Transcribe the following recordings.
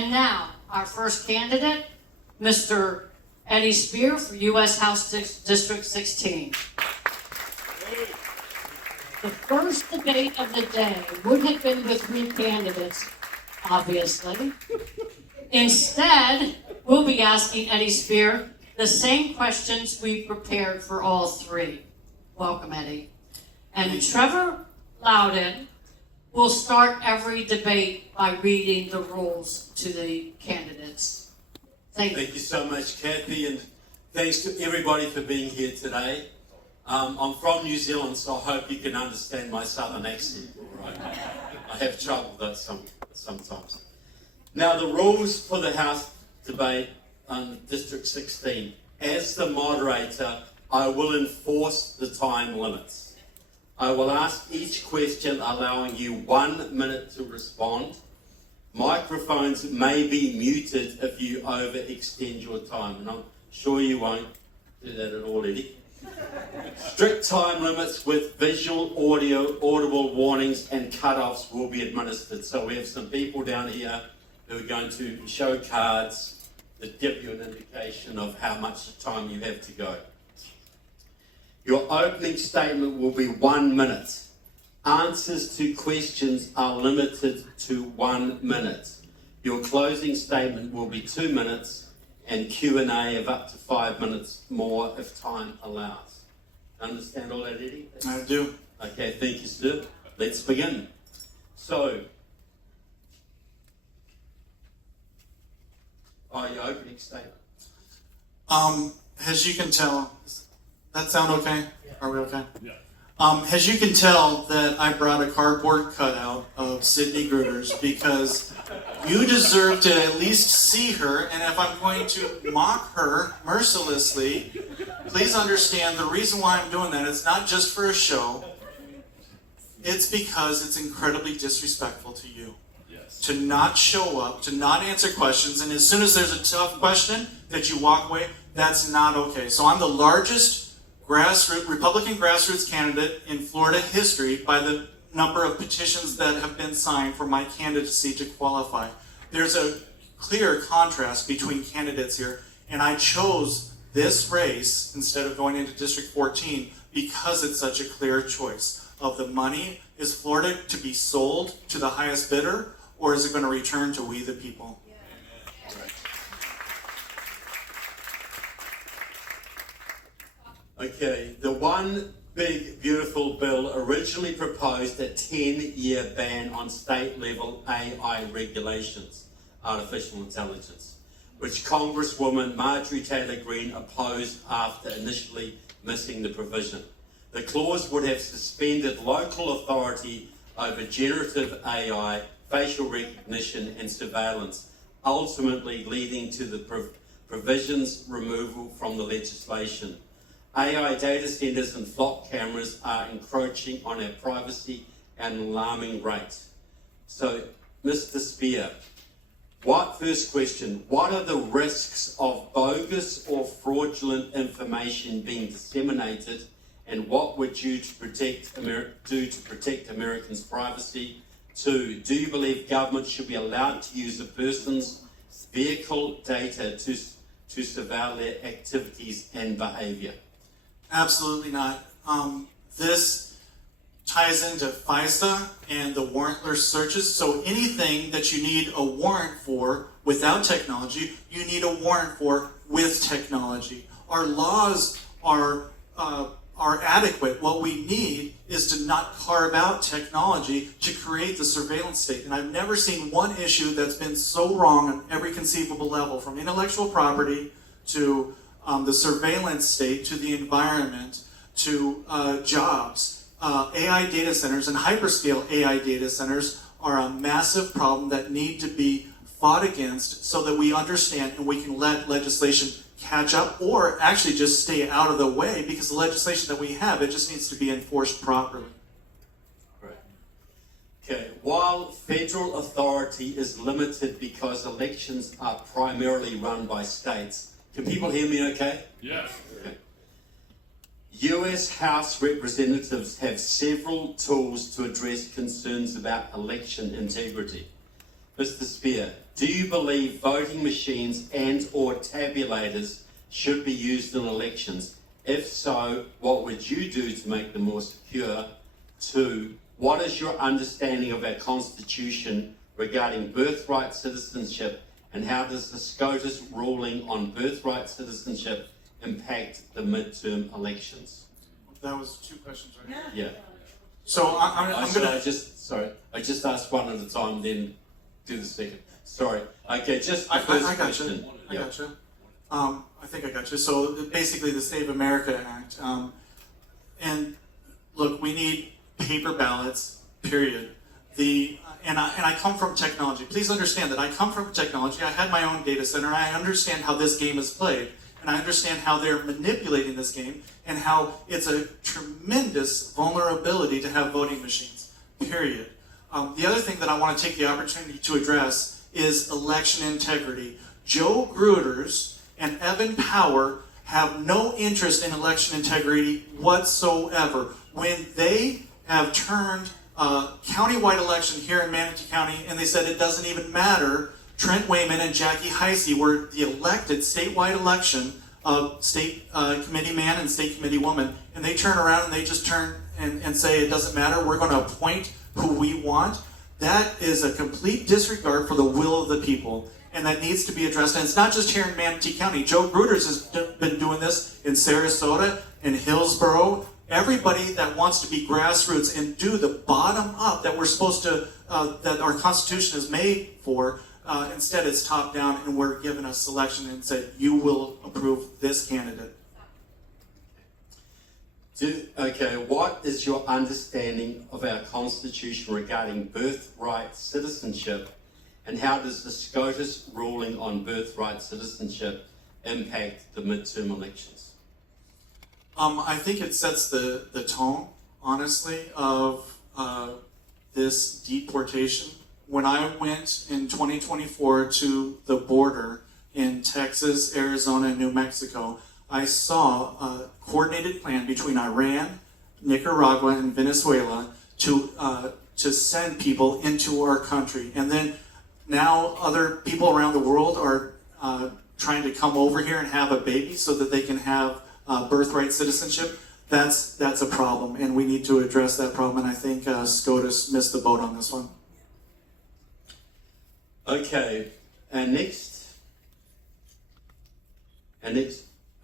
And now, our first candidate, Mr. Eddie Speir for U.S. House District 16. The first debate of the day would have been with 3 candidates, obviously. Instead, we'll be asking Eddie Speir the same questions we prepared for all 3. Welcome, Eddie. And Trevor Loudon will start every debate by reading the rules to the candidates. Thank you. Thank you so much, Kathy, and thanks to everybody for being here today. I'm from New Zealand, so I hope you can understand my southern accent, all right? I have trouble with that sometimes. Now, the rules for the House debate on District 16. As the moderator, I will enforce the time limits. I will ask each question, allowing you 1 minute to respond. Microphones may be muted if you overextend your time, and I'm sure you won't do that at all, Eddie. Strict time limits with visual, audio, audible warnings and cut-offs will be administered. So we have some people down here who are going to show cards that give you an indication of how much time you have to go. Your opening statement will be 1 minute. Answers to questions are limited to 1 minute. Your closing statement will be 2 minutes, and Q&A of up to 5 minutes more if time allows. Understand all that, Eddie? I do. Okay, thank you, sir. Let's begin. So, your opening statement. As you can tell, does that sound okay? Yeah. Are we okay? Yeah. As you can tell that I brought a cardboard cutout of Sydney Gruters because you deserve to at least see her, and if I'm going to mock her mercilessly, please understand the reason why I'm doing that is not just for a show. It's because it's incredibly disrespectful to you. Yes. To not show up, to not answer questions, and as soon as there's a tough question that you walk away, that's not okay. So I'm the largest Republican grassroots candidate in Florida history by the number of petitions that have been signed for my candidacy to qualify. There's a clear contrast between candidates here, and I chose this race instead of going into District 14 because it's such a clear choice of the money. Is Florida to be sold to the highest bidder, or is it going to return to we the people? Okay, the one big beautiful bill originally proposed a 10-year ban on state-level AI regulations, artificial intelligence, which Congresswoman Marjorie Taylor Greene opposed after initially missing the provision. The clause would have suspended local authority over generative AI, facial recognition and surveillance, ultimately leading to the provision's removal from the legislation. AI data centers and flock cameras are encroaching on our privacy at an alarming rate. So, Mr. Speir, first question, what are the risks of bogus or fraudulent information being disseminated, and what would you do to protect Americans' privacy? 2, do you believe government should be allowed to use a person's vehicle data to surveil their activities and behavior? Absolutely not. This ties into FISA and the warrantless searches. So anything that you need a warrant for without technology, you need a warrant for with technology. Our laws are adequate. What we need is to not carve out technology to create the surveillance state. And I've never seen one issue that's been so wrong on every conceivable level, from intellectual property to the surveillance state, to the environment, to jobs. AI data centers and hyperscale AI data centers are a massive problem that need to be fought against so that we understand and we can let legislation catch up, or actually just stay out of the way, because the legislation that we have, it just needs to be enforced properly. Right. Okay, while federal authority is limited because elections are primarily run by states, can people hear me okay? Yes. Okay. US House representatives have several tools to address concerns about election integrity. Mr. Speir, do you believe voting machines and or tabulators should be used in elections? If so, what would you do to make them more secure? 2, what is your understanding of our Constitution regarding birthright citizenship, and how does the SCOTUS ruling on birthright citizenship impact the midterm elections? That was 2 questions, right? Yeah. So I'm going to... I just asked one at a time, then do the second. Sorry. Okay, just the I first got question. you. I got you. I think I got you. So basically, the Save America Act, and look, we need paper ballots. Period. And I come from technology. Please understand that I come from technology. I had my own data center, and I understand how this game is played, and I understand how they're manipulating this game, and how it's a tremendous vulnerability to have voting machines. Period. The other thing that I want to take the opportunity to address is election integrity. Joe Gruters and Evan Power have no interest in election integrity whatsoever. When they have turned a countywide election here in Manatee County, and they said it doesn't even matter, Trent Wayman and Jackie Heisey were the elected statewide election of state committee man and state committee woman, and they turn around and they just turn and say it doesn't matter, we're going to appoint who we want. That is a complete disregard for the will of the people, and that needs to be addressed. And it's not just here in Manatee County. Joe Gruters has been doing this in Sarasota, in Hillsborough. Everybody that wants to be grassroots and do the bottom up that we're supposed to, that our Constitution is made for, instead it's top down, and we're given a selection and said, you will approve this candidate. Okay, what is your understanding of our Constitution regarding birthright citizenship, and how does the SCOTUS ruling on birthright citizenship impact the midterm elections? I think it sets the tone, honestly, of this deportation. When I went in 2024 to the border in Texas, Arizona, and New Mexico, I saw a coordinated plan between Iran, Nicaragua, and Venezuela to send people into our country. And then now other people around the world are trying to come over here and have a baby so that they can have birthright citizenship. That's a problem, and we need to address that problem. And I think SCOTUS missed the boat on this one. Okay, and next.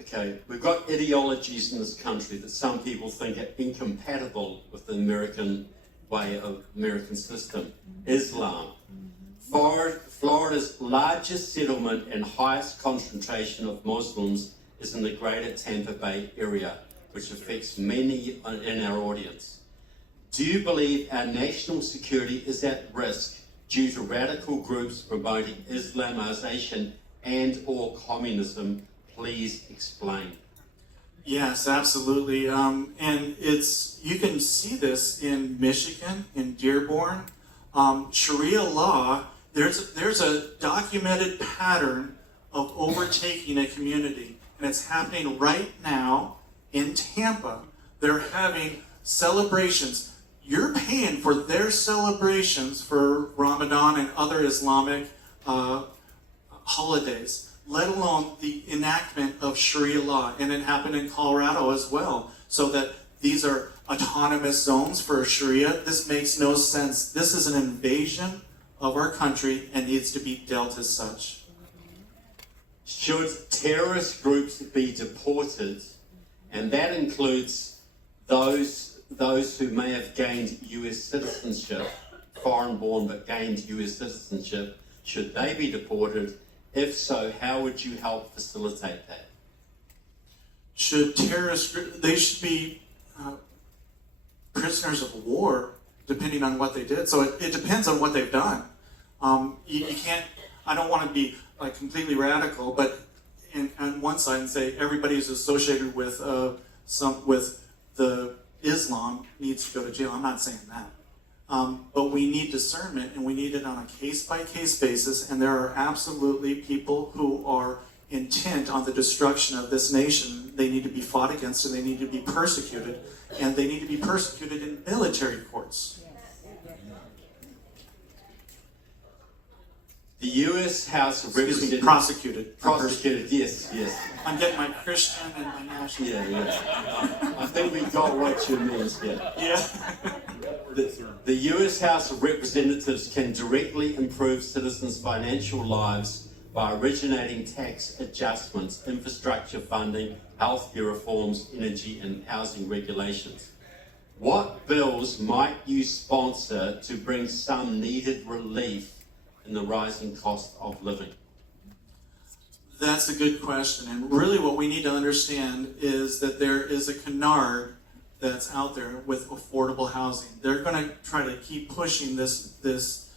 Okay, we've got ideologies in this country that some people think are incompatible with the American way of American system. Islam. Florida's largest settlement and highest concentration of Muslims is in the greater Tampa Bay area, which affects many in our audience. Do you believe our national security is at risk due to radical groups promoting Islamization and or communism? Please explain. Yes, absolutely. And you can see this in Michigan, in Dearborn. Sharia law, there's a documented pattern of overtaking a community, and it's happening right now in Tampa. They're having celebrations. You're paying for their celebrations for Ramadan and other Islamic holidays, let alone the enactment of Sharia law. And it happened in Colorado as well, so that these are autonomous zones for Sharia. This makes no sense. This is an invasion of our country and needs to be dealt as such. Should terrorist groups be deported, and that includes those who may have gained US citizenship, foreign born but gained US citizenship, should they be deported? If so, how would you help facilitate that? They should be prisoners of war, depending on what they did. So it depends on what they've done. You can't, I don't want to be like completely radical, but on one side and say everybody who's associated with the Islam needs to go to jail. I'm not saying that. But we need discernment, and we need it on a case-by-case basis, and there are absolutely people who are intent on the destruction of this nation. They need to be fought against, and they need to be persecuted, and they need to be persecuted in military courts. The U.S. House of Excuse me, Representatives... prosecuted. Prosecuted, yes. I'm getting my Christian and my national. Yeah. I think we got what you meant, yeah. Yeah. The U.S. House of Representatives can directly improve citizens' financial lives by originating tax adjustments, infrastructure funding, healthcare reforms, energy and housing regulations. What bills might you sponsor to bring some needed relief in the rising cost of living? That's a good question. And really what we need to understand is that there is a canard that's out there with affordable housing. They're going to try to keep pushing this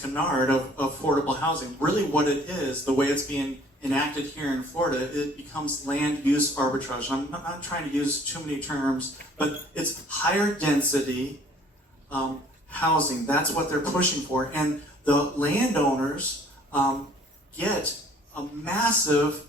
canard of affordable housing. Really what it is, the way it's being enacted here in Florida, it becomes land use arbitrage. I'm not trying to use too many terms, but it's higher density housing. That's what they're pushing for. And the landowners get a massive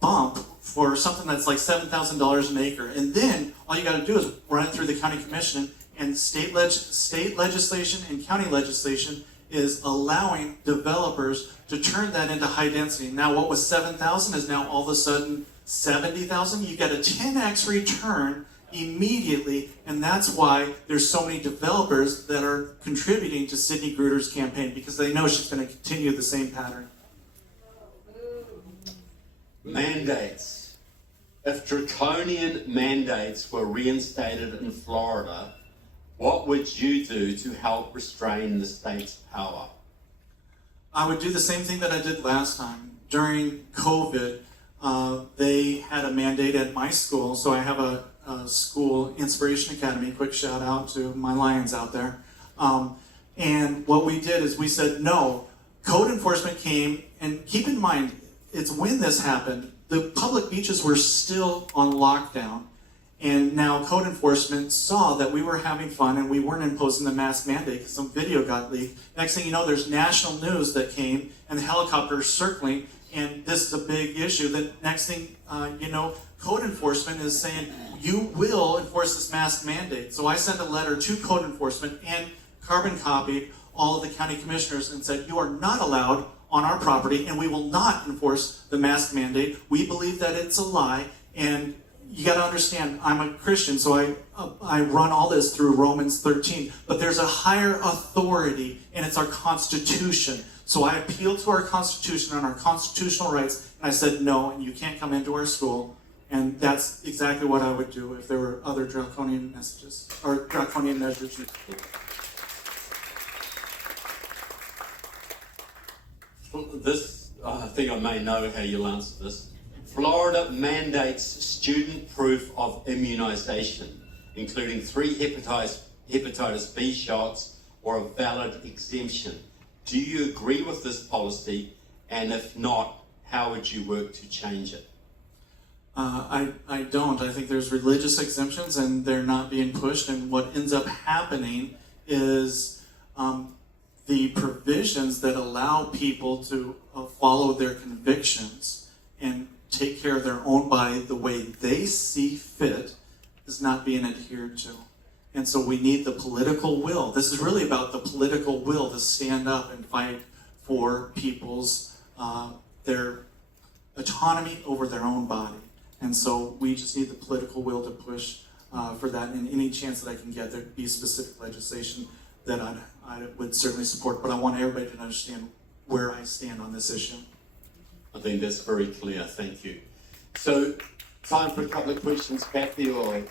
bump for something that's like $7,000 an acre. And then all you got to do is run it through the county commission, and state legislation and county legislation is allowing developers to turn that into high density. Now what was 7,000 is now all of a sudden 70,000. You get a 10x return immediately, and that's why there's so many developers that are contributing to Sydney Gruters' campaign, because they know she's going to continue the same pattern. Mandates. If draconian mandates were reinstated in Florida, what would you do to help restrain the state's power? I would do the same thing that I did last time. During COVID, they had a mandate at my school, so I have a school, Inspiration Academy, quick shout out to my Lions out there. And what we did is we said no. Code enforcement came, and keep in mind, it's when this happened, the public beaches were still on lockdown. And now code enforcement saw that we were having fun and we weren't imposing the mask mandate because some video got leaked. Next thing you know, there's national news that came and the helicopters circling, and this is a big issue. The next thing you know, code enforcement is saying, you will enforce this mask mandate. So I sent a letter to code enforcement and carbon copied all of the county commissioners and said, you are not allowed on our property and we will not enforce the mask mandate. We believe that it's a lie, and you got to understand, I'm a Christian, so I run all this through Romans 13. But there's a higher authority, and it's our Constitution. So I appealed to our Constitution and our constitutional rights, and I said no, and you can't come into our school. And that's exactly what I would do if there were other draconian messages or draconian measures. This, I think I may know how you'll answer this. Florida mandates student proof of immunization, including 3 hepatitis B shots or a valid exemption. Do you agree with this policy? And if not, how would you work to change it? I don't. I think there's religious exemptions and they're not being pushed. And what ends up happening is the provisions that allow people to follow their convictions and take care of their own body the way they see fit is not being adhered to. And so we need the political will. This is really about the political will to stand up and fight for people's, their autonomy over their own body. And so we just need the political will to push for that. And any chance that I can get, there'd be specific legislation that I would certainly support. But I want everybody to understand where I stand on this issue. I think that's very clear, thank you. So, time for a couple of questions, Kathy, or...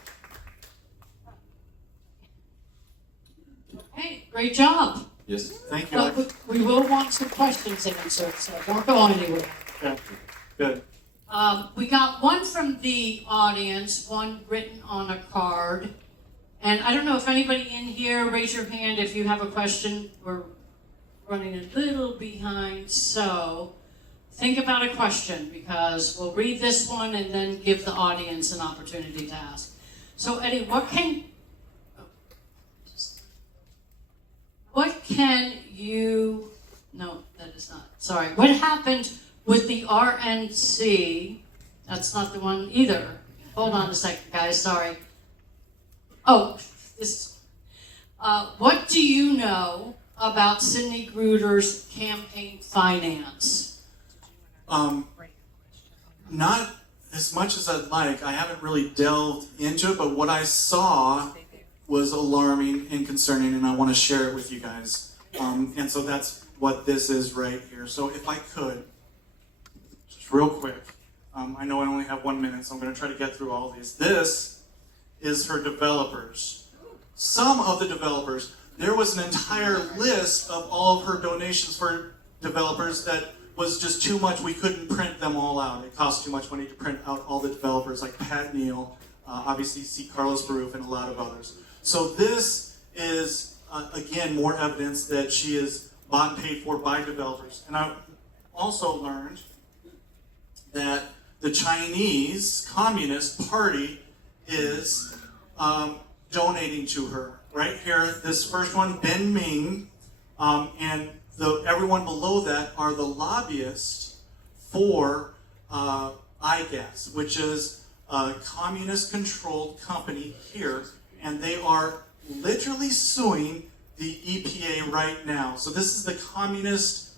Hey, great job. Yes. Thank you. But we will want some questions answered, so don't go anywhere. Okay. Good. We got one from the audience, one written on a card. And I don't know if anybody in here, raise your hand if you have a question. We're running a little behind, so think about a question, because we'll read this one and then give the audience an opportunity to ask. So Eddie, what can you, no, that is not, sorry. What happened with the RNC? That's not the one either. Hold on a second, guys, sorry. Oh, this, what do you know about Sidney Gruters' campaign finance? Not as much as I'd like. I haven't really delved into it, but what I saw was alarming and concerning, and I want to share it with you guys. And so that's what this is right here. So if I could, just real quick, I know I only have 1 minute, so I'm going to try to get through all these. This is her developers. Some of the developers, there was an entire list of all of her donations for developers that was just too much. We couldn't print them all out. It cost too much money to print out all the developers, like Pat Neal, obviously C. Carlos Baruf, and a lot of others. So this is, again, more evidence that she is bought and paid for by developers. And I also learned that the Chinese Communist Party is donating to her. Right here, this first one, Ben Ming, and everyone below that are the lobbyists for IGAS, which is a communist-controlled company here, and they are literally suing the EPA right now. So this is the communist,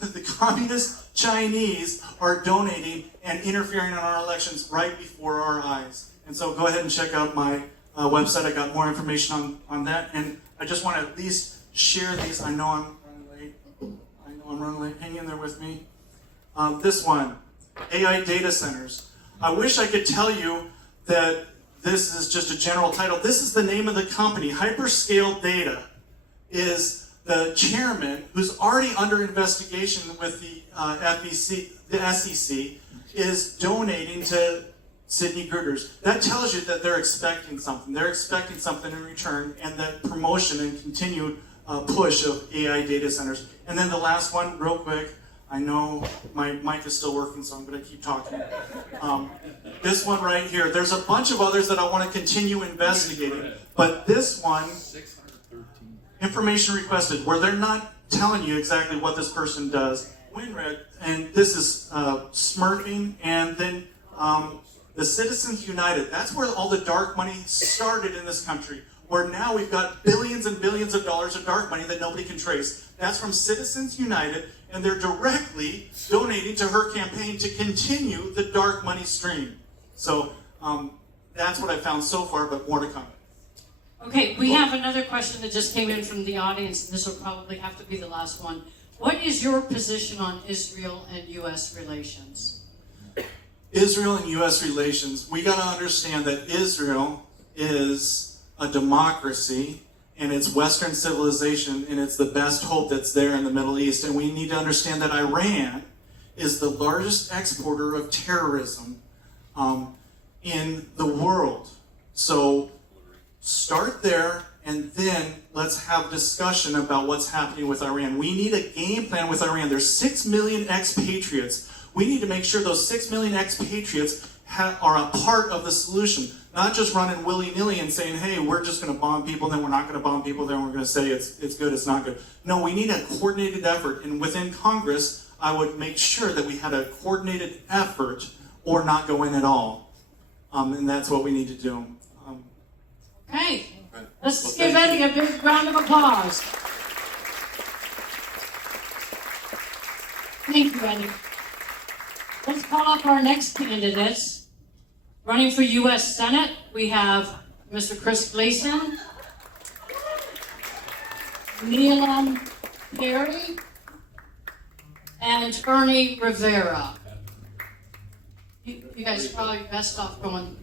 the communist Chinese are donating and interfering in our elections right before our eyes. And so go ahead and check out my website. I got more information on that, and I just want to at least share these. I know I'm running late. Hang in there with me. This one, AI data centers. I wish I could tell you that this is just a general title. This is the name of the company. Hyperscale Data is the chairman, who's already under investigation with the SEC, is donating to Sidney Gruters. That tells you that they're expecting something. They're expecting something in return, and that promotion and continued push of AI data centers. And then the last one, real quick. I know my mic is still working, so I'm going to keep talking. This one right here. There's a bunch of others that I want to continue investigating, but this one, information requested, where they're not telling you exactly what this person does. WinRed, and this is smirking, and then the Citizens United. That's where all the dark money started in this country, where now we've got billions and billions of dollars of dark money that nobody can trace. That's from Citizens United, and they're directly donating to her campaign to continue the dark money stream. So that's what I found so far, but more to come. Okay, we have another question that just came in from the audience, and this will probably have to be the last one. What is your position on Israel and U.S. relations? Israel and U.S. relations. We got to understand that Israel is a democracy, and it's Western civilization, and it's the best hope that's there in the Middle East. And we need to understand that Iran is the largest exporter of terrorism in the world. So start there, and then let's have discussion about what's happening with Iran. We need a game plan with Iran. There's 6 million expatriates. We need to make sure those 6 million expatriates are a part of the solution, not just running willy-nilly and saying, hey, we're just going to bomb people, then we're not going to bomb people, then we're going to say it's good, it's not good. No, we need a coordinated effort, and within Congress, I would make sure that we had a coordinated effort or not go in at all. And that's what we need to do. Okay, let's give Eddie a big round of applause. Thank you, Eddie. Let's call up our next candidates. Running for U.S. Senate, we have Mr. Chris Gleason, Neelam Perry, and Ernie Rivera. You guys are probably best off going